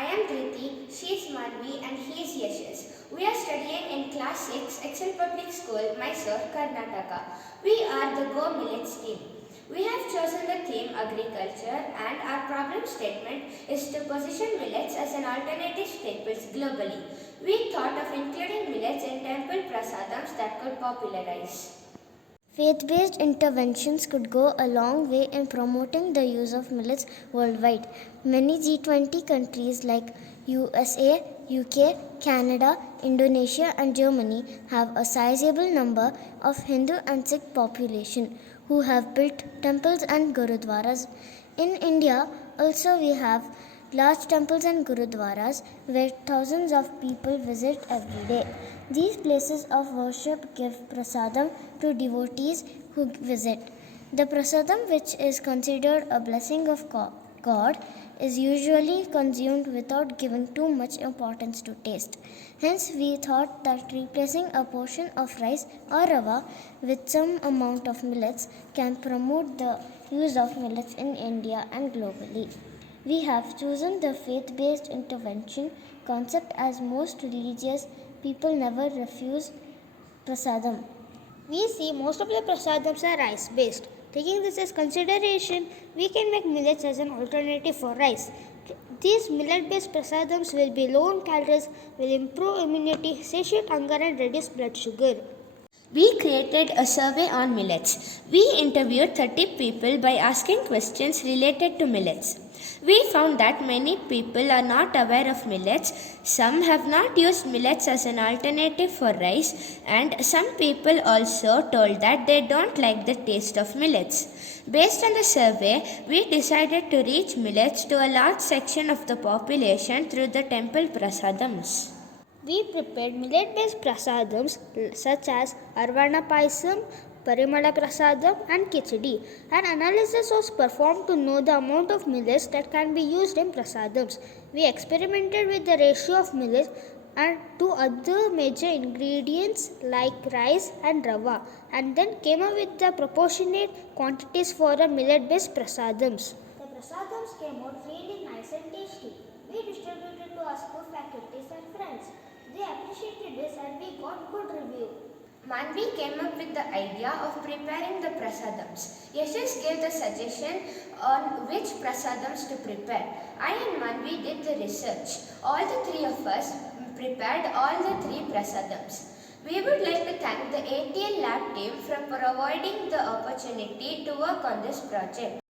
I am Dhriti, she is Manvi and he is Yashas. We are studying in class 6, Excel Public School, Mysore, Karnataka. We are the Go Millets team. We have chosen the theme agriculture and our problem statement is to position millets as an alternative staples globally. We thought of including millets in temple prasadams that could popularize. Faith-based interventions could go a long way in promoting the use of millets worldwide. Many G20 countries like USA, UK, Canada, Indonesia and Germany have a sizable number of Hindu and Sikh population who have built temples and gurudwaras. In India also we have large temples and gurudwaras where thousands of people visit every day. These places of worship give prasadam to devotees who visit. The prasadam, which is considered a blessing of God, is usually consumed without giving too much importance to taste. Hence, we thought that replacing a portion of rice or rava with some amount of millets can promote the use of millets in India and globally. We have chosen the faith-based intervention concept as most religious people never refuse prasadam. We see most of the prasadams are rice-based. Taking this as consideration, we can make millets as an alternative for rice. These millet-based prasadams will be low in calories, will improve immunity, satiate hunger and reduce blood sugar. We created a survey on millets. We interviewed 30 people by asking questions related to millets. We found that many people are not aware of millets. Some have not used millets as an alternative for rice, and some people also told that they don't like the taste of millets. Based on the survey, we decided to reach millets to a large section of the population through the temple prasadams. We prepared millet-based prasadams such as Arvana Paisam, Parimala Prasadam and Khichdi. An analysis was performed to know the amount of millets that can be used in prasadams. We experimented with the ratio of millets and two other major ingredients like rice and rava and then came up with the proportionate quantities for the millet-based prasadams. The prasadams came out really nice and tasty. We distributed to our school faculties and friends. They appreciated this and we got good review. Manvi came up with the idea of preparing the prasadams. Yashish gave the suggestion on which prasadams to prepare. I and Manvi did the research. All the three of us prepared all the three prasadams. We would like to thank the ATL lab team for providing the opportunity to work on this project.